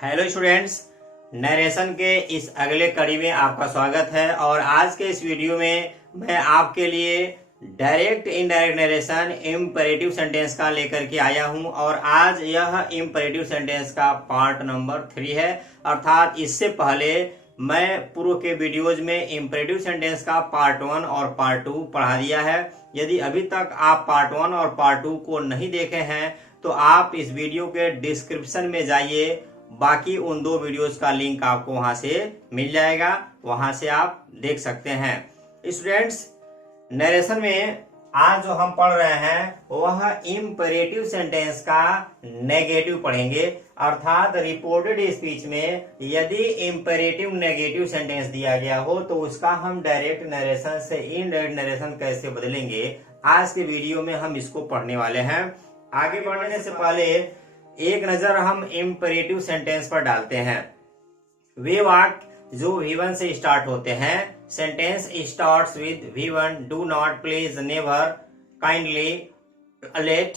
Hello students, narration के इस अगले कड़ी में आपका स्वागत है। और आज के इस वीडियो में मैं आपके लिए direct indirect narration imperative sentence का लेकर के आया हूं। और आज यह इम्परेटिव सेंटेंस का पार्ट नंबर 3 है। अर्थात इससे पहले मैं पूर्व के वीडियोज में इम्परेटिव सेंटेंस का पार्ट 1 और पार्ट 2 पढ़ा दिया है। यदि अभी तक आप पार्ट 1 और पार्ट 2 को नहीं देखे हैं तो आप इस वीडियो के डिस्क्रिप्शन में जाइए, बाकी उन दो वीडियोस का लिंक आपको वहां से मिल जाएगा, वहां से आप देख सकते हैं। स्टूडेंट्स, नरेशन में आज जो हम पढ़ रहे हैं वह इम्परेटिव सेंटेंस का नेगेटिव पढ़ेंगे। अर्थात रिपोर्टेड स्पीच में यदि इम्परेटिव नेगेटिव सेंटेंस दिया गया हो तो उसका हम डायरेक्ट नरेशन से इनडायरेक्ट नरेशन कैसे बदलेंगे, आज के वीडियो में हम इसको पढ़ने वाले हैं। आगे बढ़ने से पहले एक नजर हम इम्परेटिव सेंटेंस पर डालते हैं। वे वाक्य जो V1 से स्टार्ट होते हैं, sentence starts with V1, do not, please, never, kindly, let,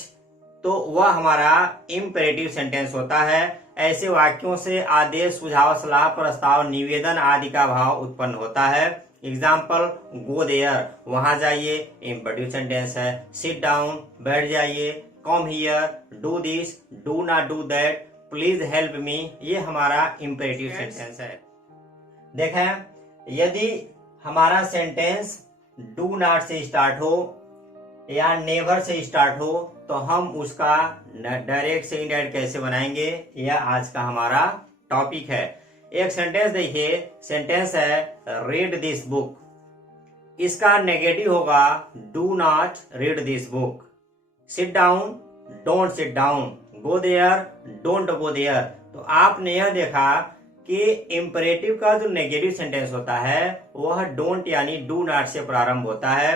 तो वह हमारा इम्परेटिव सेंटेंस होता है। ऐसे वाक्यों से आदेश, सुझाव, सलाह, प्रस्ताव, निवेदन आदि का भाव उत्पन्न होता है। एग्जाम्पल, गो देयर, वहां जाइए, इम्परेटिव सेंटेंस है। सिट डाउन, बैठ जाइए। Come here, do this, do not do that, please help me, ये हमारा इम्परेटिव सेंटेंस है। देखें, यदि हमारा सेंटेंस डू नॉट से स्टार्ट हो या नेवर से स्टार्ट हो तो हम उसका डायरेक्ट से इनडायरेक्ट कैसे बनाएंगे, यह आज का हमारा टॉपिक है। एक सेंटेंस देखिए, सेंटेंस है रीड दिस बुक। इसका नेगेटिव होगा do not read this book. Sit down, don't sit down. Go there, don't go there. तो आपने यह देखा कि इम्परेटिव का जो नेगेटिव सेंटेंस होता है वह डोंट यानी डू नॉट से प्रारंभ होता है।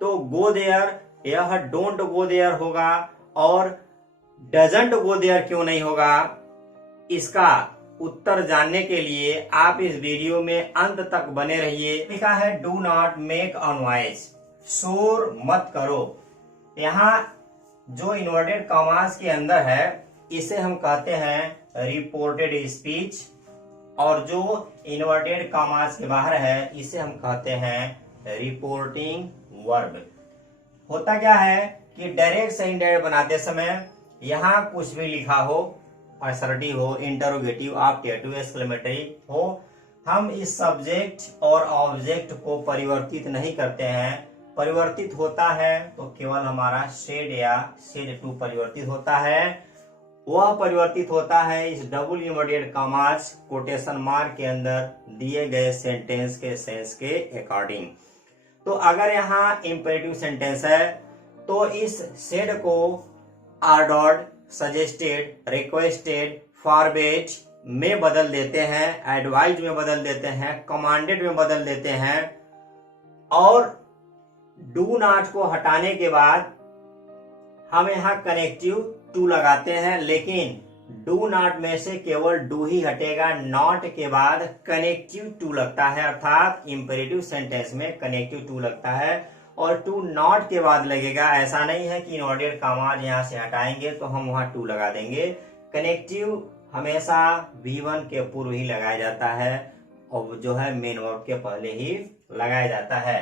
तो गो देयर, यह डोंट गो देयर होगा। और डजंट गो देयर क्यों नहीं होगा, इसका उत्तर जानने के लिए आप इस वीडियो में अंत तक बने रहिए। लिखा है do not make a noise, शोर मत करो। यहाँ जो इन्वर्टेड कॉमास के अंदर है इसे हम कहते हैं रिपोर्टेड स्पीच, और जो इन्वर्टेड कॉमास के बाहर है इसे हम कहते हैं रिपोर्टिंग वर्ब। होता क्या है कि डायरेक्ट से इनडायरेक्ट बनाते समय यहाँ कुछ भी लिखा हो, असर्टिव हो, इंटरोगेटिव, ऑप्टेटिव, एक्सक्लेमेटरी हो, हम इस सब्जेक्ट और ऑब्जेक्ट को परिवर्तित नहीं करते हैं। परिवर्तित होता है तो केवल हमारा शेड या शेड टू परिवर्तित होता है। वह परिवर्तित होता है इस double inverted commas quotation mark के अंदर दिए गए सेंटेंस के सेंस के अकॉर्डिंग। तो अगर यहाँ इम्परेटिव सेंटेंस है तो इस शेड को ऑर्डर्ड, सजेस्टेड, रिक्वेस्टेड, फॉरबेड में बदल देते हैं, एडवाइज में बदल देते हैं, कमांडेड में बदल देते हैं। और डू नॉट को हटाने के बाद हम यहाँ कनेक्टिव टू लगाते हैं, लेकिन डू नॉट में से केवल डू ही हटेगा, नॉट के बाद कनेक्टिव टू लगता है। अर्थात इम्परेटिव सेंटेंस में कनेक्टिव टू लगता है और टू नॉट के बाद लगेगा। ऐसा नहीं है कि इन्वर्टेड कॉमास यहाँ से हटाएंगे तो हम वहां टू लगा देंगे। कनेक्टिव हमेशा V1 के पूर्व ही लगाया जाता है और जो है मेन वर्ब के पहले ही लगाया जाता है।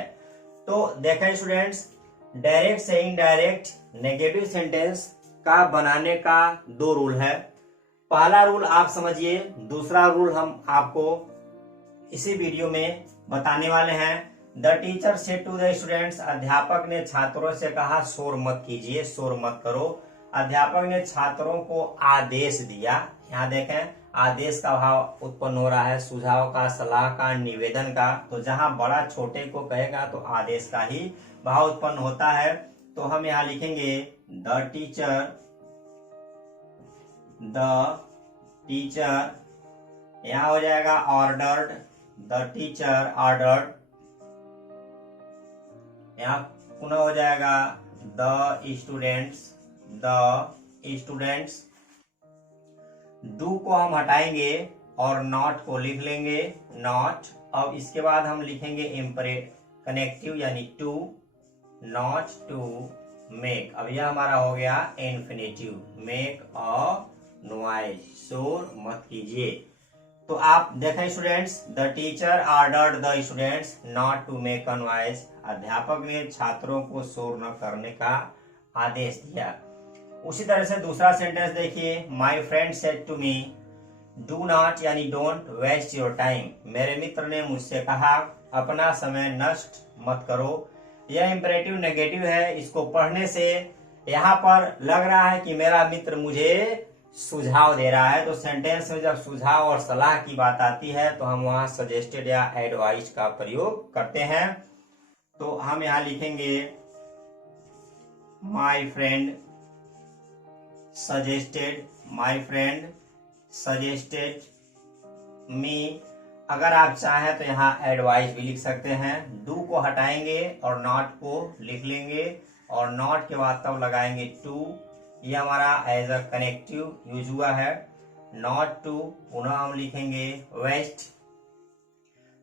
तो देखें स्टूडेंट्स, डायरेक्ट से इनडायरेक्ट नेगेटिव सेंटेंस का बनाने का दो रूल है। पहला रूल आप समझिए, दूसरा रूल हम आपको इसी वीडियो में बताने वाले हैं। The teacher said to the students, अध्यापक ने छात्रों से कहा शोर मत कीजिए, शोर मत करो। अध्यापक ने छात्रों को आदेश दिया। यहाँ देखें, आदेश का भाव उत्पन्न हो रहा है, सुझाव का, सलाह का, निवेदन का। तो जहां बड़ा छोटे को कहेगा तो आदेश का ही भाव उत्पन्न होता है। तो हम यहाँ लिखेंगे द टीचर, यहाँ हो जाएगा ऑर्डर्ड, द टीचर ऑर्डर्ड। यहाँ पुनः हो जाएगा द स्टूडेंट्स। डू को हम हटाएंगे और नॉट को लिख लेंगे, नॉट। अब इसके बाद हम लिखेंगे इम्परेट कनेक्टिव यानी टू, नॉट टू मेक। अब यह हमारा हो गया इन्फिनेटिव, मेक अ नॉइज, शोर मत कीजिए। तो आप देखें students, the teacher ordered the students not to make a noise, अध्यापक ने छात्रों को शोर न करने का आदेश दिया। उसी तरह से दूसरा सेंटेंस देखिए, my friend said to me do not यानी डोंट वेस्ट योर टाइम, मेरे मित्र ने मुझसे कहा अपना समय नष्ट मत करो। यह इंपरेटिव नेगेटिव है, इसको पढ़ने से यहाँ पर लग रहा है कि मेरा मित्र मुझे सुझाव दे रहा है। तो सेंटेंस में जब सुझाव और सलाह की बात आती है तो हम वहां सजेस्टेड या एडवाइज का प्रयोग करते हैं। तो हम यहाँ लिखेंगे my friend suggested, my friend suggested me. अगर आप चाहें तो यहाँ एडवाइस भी लिख सकते हैं। डू को हटाएंगे और नॉट को लिख लेंगे और नॉट के बाद तब लगाएंगे टू। ये हमारा एज अ कनेक्टिव यूज हुआ है। नॉट टू पुनः हम लिखेंगे वेस्ट।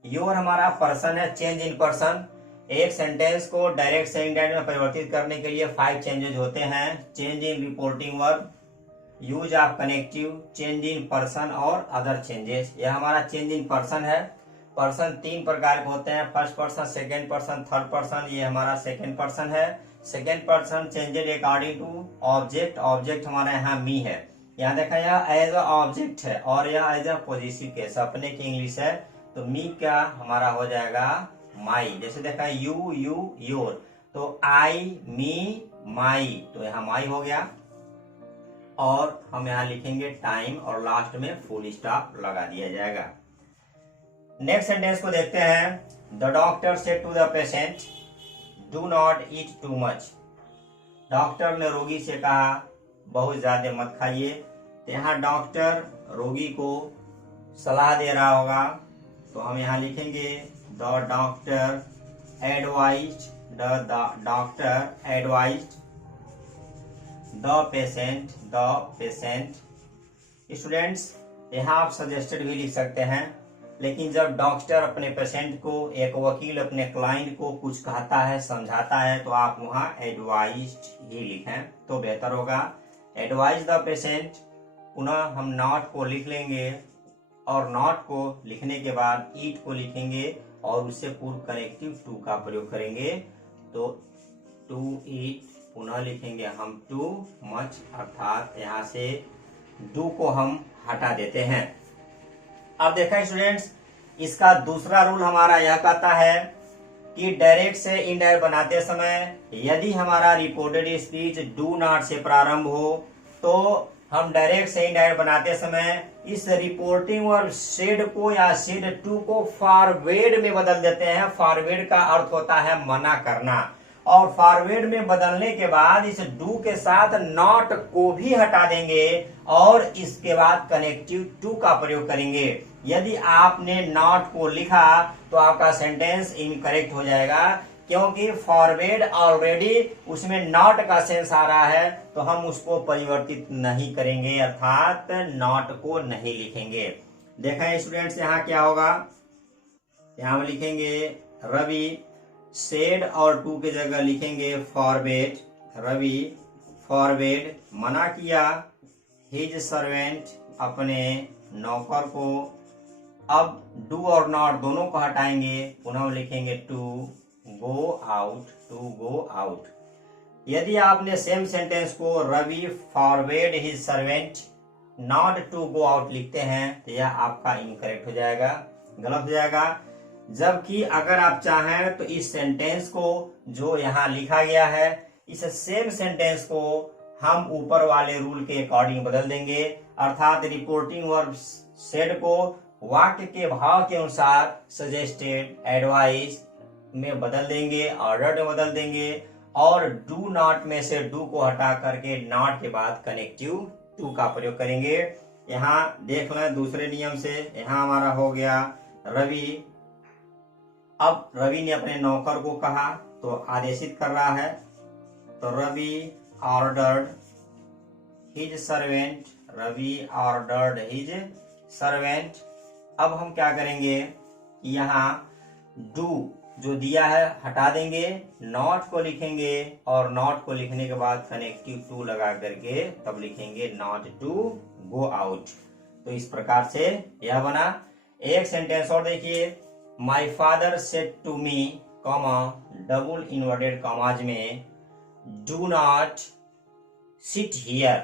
योर हमारा पर्सन है, चेंज इन पर्सन। एक सेंटेंस को डायरेक्ट से इनडायरेक्ट में परिवर्तित करने के लिए 5 चेंजेस होते हैं। Change in reporting verb, use of connective, change in person और अदर चेंजेस। यह हमारा चेंज इन पर्सन है। पर्सन 3 प्रकार के होते हैं, first person, second person, third person. ये हमारा सेकेंड पर्सन है। Second person changed according to object, object हमारा यहाँ मी है। यहाँ देखा यह एज अ ऑब्जेक्ट है और यह एज अ पॉजिटिव केस, अपने की इंग्लिश है। तो मी क्या हमारा हो जाएगा माई। जैसे देखा यू यू योर, तो आई मी माई, तो यहाँ माई हो गया। और हम यहाँ लिखेंगे टाइम और लास्ट में फुल स्टॉप लगा दिया जाएगा। नेक्स्ट सेंटेंस को देखते हैं। The doctor said to the patient do not eat too much, doctor ने रोगी से कहा बहुत ज्यादा मत खाइए। तो यहाँ डॉक्टर रोगी को सलाह दे रहा होगा, तो हम यहाँ लिखेंगे the doctor advised, the doctor advised the patient. Students यहाँ आप सजेस्टेड भी लिख सकते हैं, लेकिन जब डॉक्टर अपने पेशेंट को, एक वकील अपने क्लाइंट को कुछ कहता है, समझाता है, तो आप वहाँ एडवाइज्ड ही लिखें तो बेहतर होगा। एडवाइज द पेशेंट, पुनः हम नॉट को लिख लेंगे और नॉट को लिखने के बाद ईट को लिखेंगे और उससे पूर्व कनेक्टिव टू का प्रयोग करेंगे। तो टू ईट पुनः लिखेंगे हम टू मच, अर्थात यहाँ से डू को हम हटा देते हैं। अब देखा स्टूडेंट्स, इसका दूसरा रूल हमारा यह कहता है कि डायरेक्ट से इनडायरेक्ट बनाते समय यदि हमारा रिपोर्टेड स्पीच डू नॉट से प्रारंभ हो तो हम डायरेक्ट से इनडायरेक्ट बनाते समय इस रिपोर्टिंग वर्ब सेड को या सेड टू को फॉरवर्ड में बदल देते हैं। फॉरवर्ड का अर्थ होता है मना करना, और फॉरवर्ड में बदलने के बाद इस डू के साथ नॉट को भी हटा देंगे और इसके बाद कनेक्टिव टू का प्रयोग करेंगे। यदि आपने नॉट को लिखा तो आपका सेंटेंस इनकरेक्ट हो जाएगा, क्योंकि फॉरवर्ड ऑलरेडी उसमें नॉट का सेंस आ रहा है, तो हम उसको परिवर्तित नहीं करेंगे, अर्थात नॉट को नहीं लिखेंगे। देखा स्टूडेंट्स यहाँ क्या होगा, यहाँ हम लिखेंगे रवि, सेड और टू की जगह लिखेंगे फॉरवर्ड। रवि फॉरवर्ड मना किया हिज सर्वेंट, अपने नौकर को। अब डू और नॉट दोनों को हटाएंगे, पुनः लिखेंगे to go out, to go out. यदि आपने सेम सेंटेंस को Ravi forward his servant not to go out लिखते हैं तो यह आपका इनकरेक्ट हो जाएगा, गलत हो जाएगा। जबकि अगर आप चाहें तो इस सेंटेंस को जो यहाँ लिखा गया है, इस सेम सेंटेंस को हम ऊपर वाले रूल के अकॉर्डिंग बदल देंगे, अर्थात रिपोर्टिंग वर्ब सेड को वाक्य के भाव के अनुसार सजेस्टेड, एडवाइज में बदल देंगे, ऑर्डर में बदल देंगे, और डू नॉट में से डू को हटा करके नॉट के बाद कनेक्टिव टू का प्रयोग करेंगे। यहाँ देख लें दूसरे नियम से, यहाँ हमारा हो गया रवि। अब रवि ने अपने नौकर को कहा तो आदेशित कर रहा है, तो Ravi ordered his servant, Ravi ordered his servant. अब हम क्या करेंगे, यहाँ डू जो दिया है हटा देंगे, नॉट को लिखेंगे और नॉट को लिखने के बाद कनेक्टिव टू लगा करके तब लिखेंगे नॉट टू गो आउट। तो इस प्रकार से यह बना। एक सेंटेंस और देखिए, my father said to me, comma double inverted commas में, डू नॉट सिट हियर।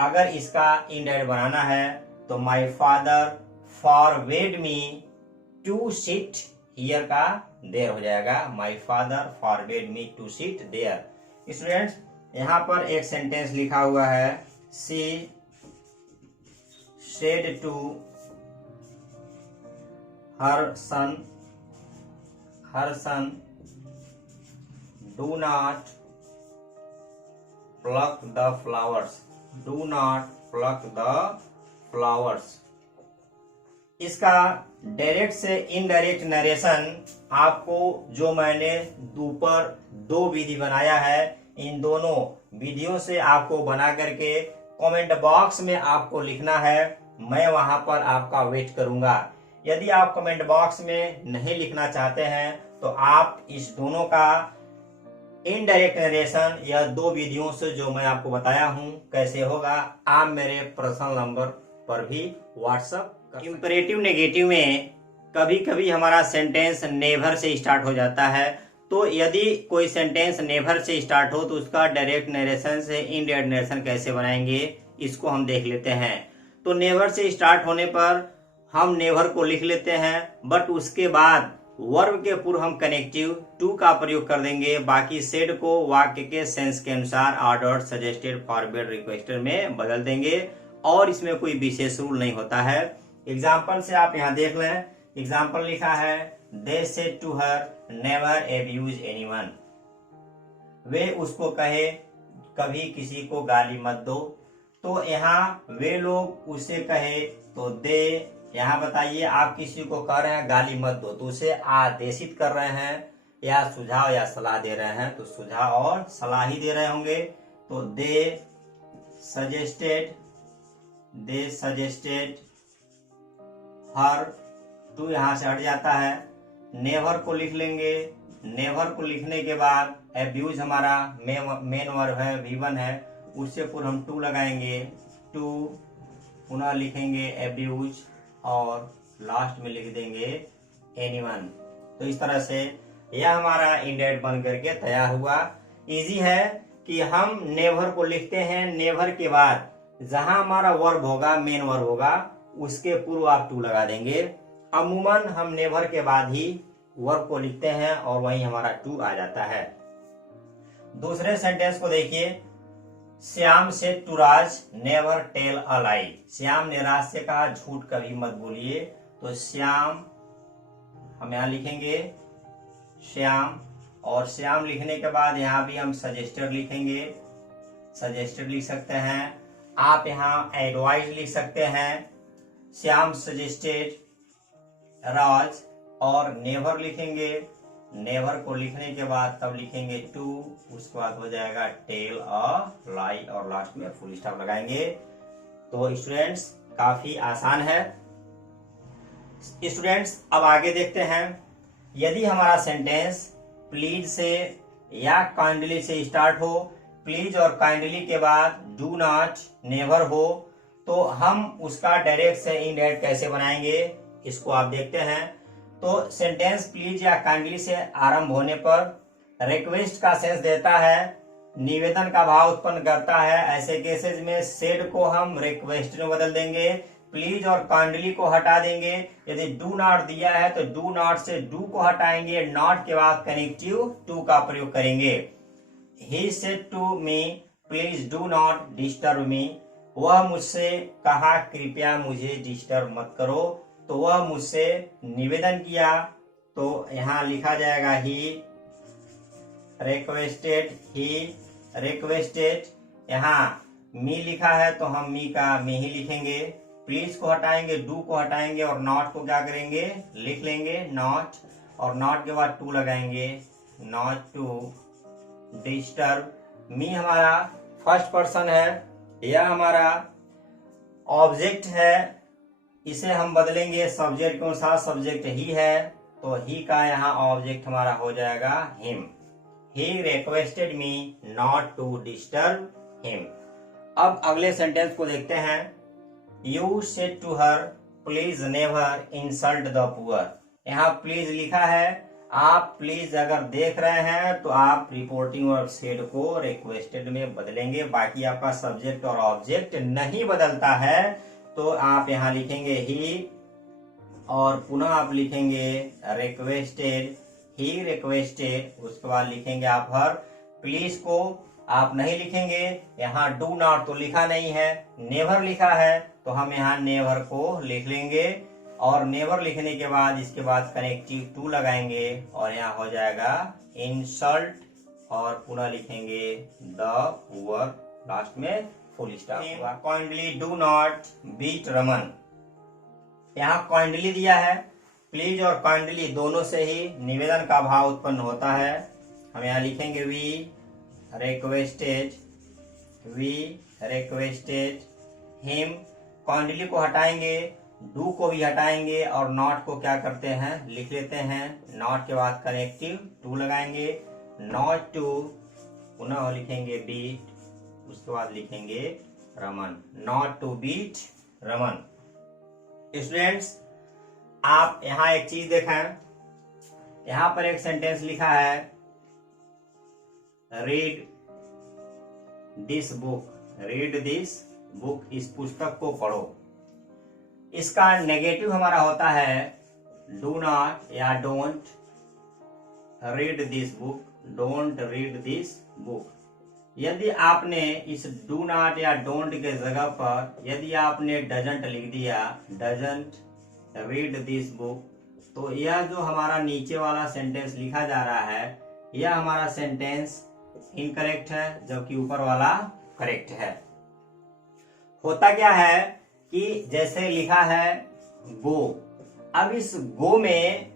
अगर इसका इंडायरेक्ट बनाना है तो my father forbade me to sit here का देयर हो जाएगा, my father forbade me to sit there. Students, यहाँ पर एक सेंटेंस लिखा हुआ है, she said to her son do not pluck the flowers, do not pluck the flowers. इसका डायरेक्ट से इनडायरेक्ट नरेशन आपको जो मैंने ऊपर दो विधि बनाया है, इन दोनों विधियों से आपको बना करके कमेंट बॉक्स में आपको लिखना है। मैं वहां पर आपका वेट करूंगा। यदि आप कमेंट बॉक्स में नहीं लिखना चाहते हैं तो आप इस दोनों का इनडायरेक्ट नरेशन या दो विधियों से जो मैं आपको बताया हूं कैसे होगा, आप मेरे पर्सनल नंबर पर भी व्हाट्सएप। इंपरेटिव नेगेटिव में कभी कभी हमारा सेंटेंस नेवर से स्टार्ट हो जाता है। तो यदि कोई सेंटेंस नेवर से स्टार्ट हो तो उसका डायरेक्ट नरेशन से इनडायरेक्ट नरेशन कैसे बनाएंगे, इसको हम देख लेते हैं। तो नेवर से स्टार्ट होने पर हम नेवर को लिख लेते हैं, बट उसके बाद वर्ब के पूर्व हम कनेक्टिव टू का प्रयोग कर देंगे। बाकी सेड को वाक्य के सेंस के अनुसार ऑर्डर, सजेस्टेड, फॉरवर्ड, रिक्वेस्टेड में बदल देंगे और इसमें कोई विशेष रूल नहीं होता है। एग्जाम्पल से आप यहाँ देख लें। एग्जाम्पल लिखा है, they said to her never abuse anyone. वे उसको कहे कभी किसी को गाली मत दो। तो यहाँ वे लोग उसे कहे तो दे, यहाँ बताइए आप किसी को कह रहे हैं गाली मत दो तो उसे आदेशित कर रहे हैं या सुझाव या सलाह दे रहे हैं, तो सुझाव और सलाह ही दे रहे होंगे। तो दे सजेस्टेड हर, टू यहाँ से हट जाता है। नेवर को लिख लेंगे। नेवर को लिखने के बाद एब्यूज हमारा मेन वर्ब है, V1 है, उससे पूर्व हम टू लगाएंगे। टू पुनः लिखेंगे एब्यूज और लास्ट में लिख देंगे एनीवन। तो इस तरह से यह हमारा इंडायरेक्ट बन करके तैयार हुआ। इजी है कि हम नेवर को लिखते हैं, नेवर के बाद जहां हमारा वर्ब होगा, मेन वर्ब होगा, उसके पूर्व आप टू लगा देंगे। अमूमन हम नेवर के बाद ही वर्ब को लिखते हैं और वहीं हमारा टू आ जाता है। दूसरे सेंटेंस को देखिए, श्याम से to Raj never tell a lie. Shyam ने राज से कहा झूठ कभी मत बोलिए। तो श्याम हम यहाँ लिखेंगे श्याम, और श्याम लिखने के बाद यहाँ भी हम सजेस्टेड लिखेंगे। सजेस्टेड लिख सकते हैं आप, यहाँ एडवाइज लिख सकते हैं। श्याम सजेस्टेड राज और नेवर लिखेंगे। नेवर को लिखने के बाद तब लिखेंगे टू, उसके बाद हो जाएगा टेल अ लाई और लास्ट में फुल स्टॉप लगाएंगे। तो स्टूडेंट्स काफी आसान है। स्टूडेंट्स अब आगे देखते हैं। यदि हमारा सेंटेंस प्लीज से या काइंडली से स्टार्ट हो, प्लीज और काइंडली के बाद डू नॉट, नेवर हो, तो हम उसका डायरेक्ट से इनडायरेक्ट कैसे बनाएंगे, इसको आप देखते हैं। तो सेंटेंस प्लीज या काइंडली से आरंभ होने पर रिक्वेस्ट का सेंस देता है, निवेदन का भाव उत्पन्न करता है। ऐसे केसेस में सेड को हम रिक्वेस्ट में बदल देंगे, प्लीज और काइंडली को हटा देंगे। यदि डू नॉट दिया है तो डू नॉट से डू को हटाएंगे, नॉट के बाद कनेक्टिव टू का प्रयोग करेंगे। He said to me please do not disturb me. वह मुझसे कहा कृपया मुझे डिस्टर्ब मत करो। तो वह मुझसे निवेदन किया, तो यहाँ लिखा जाएगा ही रिक्वेस्टेड। यहाँ मी लिखा है तो हम मी का मी ही लिखेंगे। प्लीज को हटाएंगे, डू को हटाएंगे और नॉट को क्या करेंगे, लिख लेंगे नॉट, और नॉट के बाद टू लगाएंगे, नॉट टू डिस्टर्ब मी। हमारा फर्स्ट पर्सन है, यह हमारा ऑब्जेक्ट है, इसे हम बदलेंगे सब्जेक्ट के अनुसार। सब्जेक्ट ही है तो ही का यहाँ ऑब्जेक्ट हमारा हो जाएगा him. He requested me not to disturb him. अब अगले सेंटेंस को देखते हैं। You said to her please never insult the poor. यहाँ प्लीज लिखा है, आप प्लीज अगर देख रहे हैं तो आप रिपोर्टिंग वर्ब सेड को रिक्वेस्टेड में बदलेंगे। बाकी आपका सब्जेक्ट और ऑब्जेक्ट नहीं बदलता है, तो आप यहाँ लिखेंगे ही और पुनः आप लिखेंगे रिक्वेस्टेड, ही रिक्वेस्टेड। उसके बाद लिखेंगे आप हर। प्लीज को आप नहीं लिखेंगे, यहाँ डू नॉट तो लिखा नहीं है, नेवर लिखा है, तो हम यहाँ नेवर को लिख लेंगे। और नेवर लिखने के बाद इसके बाद कनेक्टिव टू लगाएंगे और यहाँ हो जाएगा इंसल्ट और पुनः लिखेंगे द पुअर, लास्ट में full stop. Kindly do not beat Raman. यहाँ काइंडली दिया है, प्लीज और काइंडली दोनों से ही निवेदन का भाव उत्पन्न होता है। हम यहाँ लिखेंगे वी रिक्वेस्टेड हिम। काइंडली को हटाएंगे, डू को भी हटाएंगे और नॉट को क्या करते हैं लिख लेते हैं। नॉट के बाद कनेक्टिव टू लगाएंगे, नॉट टू, पुनः लिखेंगे बीट, उसके बाद लिखेंगे Raman, not to beat Raman. Students, आप यहाँ एक चीज देखें, यहाँ पर एक सेंटेंस लिखा है रीड दिस बुक, इस पुस्तक को पढ़ो। इसका नेगेटिव हमारा होता है डू नॉट या don't read this book, don't read this book. यदि आपने इस डू नॉट या डोंट के जगह पर यदि आपने डजंट लिख दिया, डजंट रीड दिस बुक, तो यह जो हमारा नीचे वाला सेंटेंस लिखा जा रहा है, यह हमारा सेंटेंस इनकरेक्ट है, जबकि ऊपर वाला करेक्ट है। होता क्या है कि जैसे लिखा है गो, अब इस गो में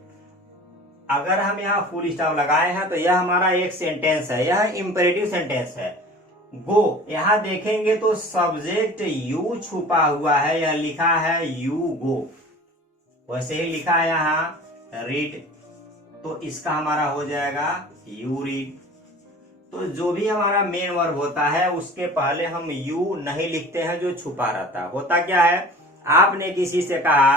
अगर हम यहाँ फुल स्टॉप लगाए हैं तो यह हमारा एक सेंटेंस है, यह इंपेरेटिव सेंटेंस है। गो, यहाँ देखेंगे तो सब्जेक्ट यू छुपा हुआ है, यह लिखा है यू गो, वैसे ही लिखा है यहाँ रीड, तो इसका हमारा हो जाएगा यू रीड। तो जो भी हमारा मेन वर्ब होता है उसके पहले हम यू नहीं लिखते हैं, जो छुपा रहता है। होता क्या है, आपने किसी से कहा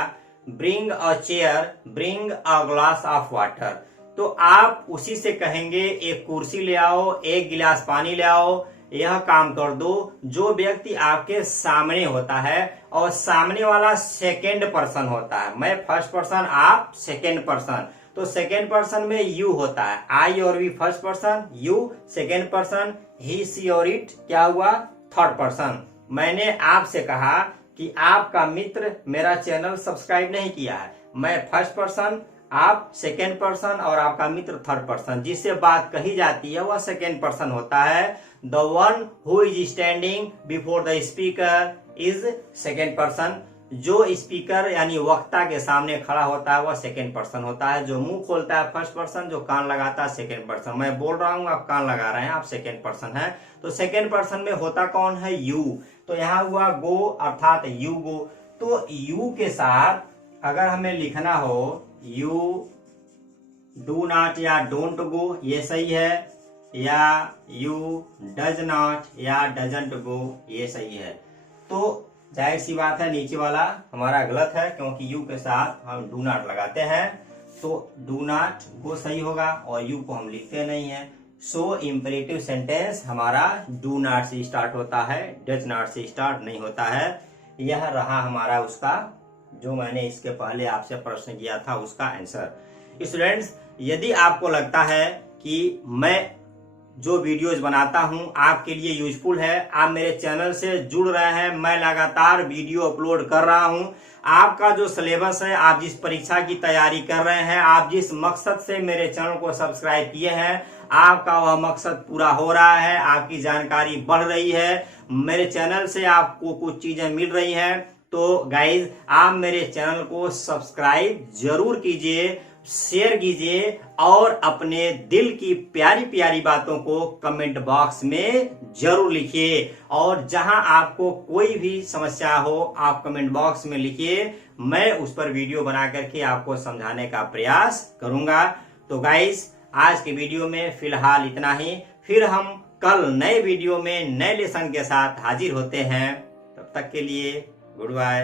bring a chair, bring a glass of water, तो आप उसी से कहेंगे एक कुर्सी ले आओ, एक गिलास पानी ले आओ, यह काम कर दो। जो व्यक्ति आपके सामने होता है और सामने वाला सेकेंड पर्सन होता है, मैं फर्स्ट पर्सन, आप सेकेंड पर्सन, तो सेकेंड पर्सन में यू होता है, आई और we first person, you second person, he she और इट क्या हुआ थर्ड पर्सन। मैंने आपसे कहा कि आपका मित्र मेरा चैनल सब्सक्राइब नहीं किया है, मैं फर्स्ट पर्सन, आप सेकेंड पर्सन और आपका मित्र थर्ड पर्सन, जिससे बात कही जाती है वह सेकेंड पर्सन होता है। The one who is standing before the speaker is second person, जो स्पीकर यानी वक्ता के सामने खड़ा होता है वह सेकेंड पर्सन होता है। जो मुंह खोलता है फर्स्ट पर्सन, जो कान लगाता है सेकेंड पर्सन। मैं बोल रहा हूं, आप कान लगा रहे हैं, आप सेकेंड पर्सन हैं, तो सेकेंड पर्सन में होता कौन है यू। तो यहाँ हुआ गो अर्थात यू गो। तो यू के साथ अगर हमें लिखना हो यू डू नॉट या डोंट गो, ये सही है, या यू डज नॉट या डजंट गो, ये सही है। तो जाहिर सी बात है नीचे वाला हमारा गलत है, क्योंकि यू के साथ हम डू नॉट लगाते हैं, तो डू नॉट गो सही होगा और यू को हम लिखते नहीं है। सो इंपेरेटिव सेंटेंस हमारा डू नॉट से स्टार्ट होता है, डज नॉट से स्टार्ट नहीं होता है। यह रहा हमारा उसका जो मैंने इसके पहले आपसे प्रश्न किया था उसका आंसर। स्टूडेंट्स, यदि आपको लगता है कि मैं जो वीडियोज बनाता हूं आपके लिए यूजफुल है, आप मेरे चैनल से जुड़ रहे हैं, मैं लगातार वीडियो अपलोड कर रहा हूं, आपका जो सिलेबस है, आप जिस परीक्षा की तैयारी कर रहे हैं, आप जिस मकसद से मेरे चैनल को सब्सक्राइब किए हैं, आपका वह मकसद पूरा हो रहा है, आपकी जानकारी बढ़ रही है, मेरे चैनल से आपको कुछ चीजें मिल रही हैं, तो गाइज आप मेरे चैनल को सब्सक्राइब जरूर कीजिए, शेयर कीजिए और अपने दिल की प्यारी प्यारी बातों को कमेंट बॉक्स में जरूर लिखिए। और जहां आपको कोई भी समस्या हो आप कमेंट बॉक्स में लिखिए, मैं उस पर वीडियो बना करके आपको समझाने का प्रयास करूंगा। तो गाइस, आज के वीडियो में फिलहाल इतना ही, फिर हम कल नए वीडियो में नए लेसन के साथ हाजिर होते हैं। तब तक के लिए गुड बाय।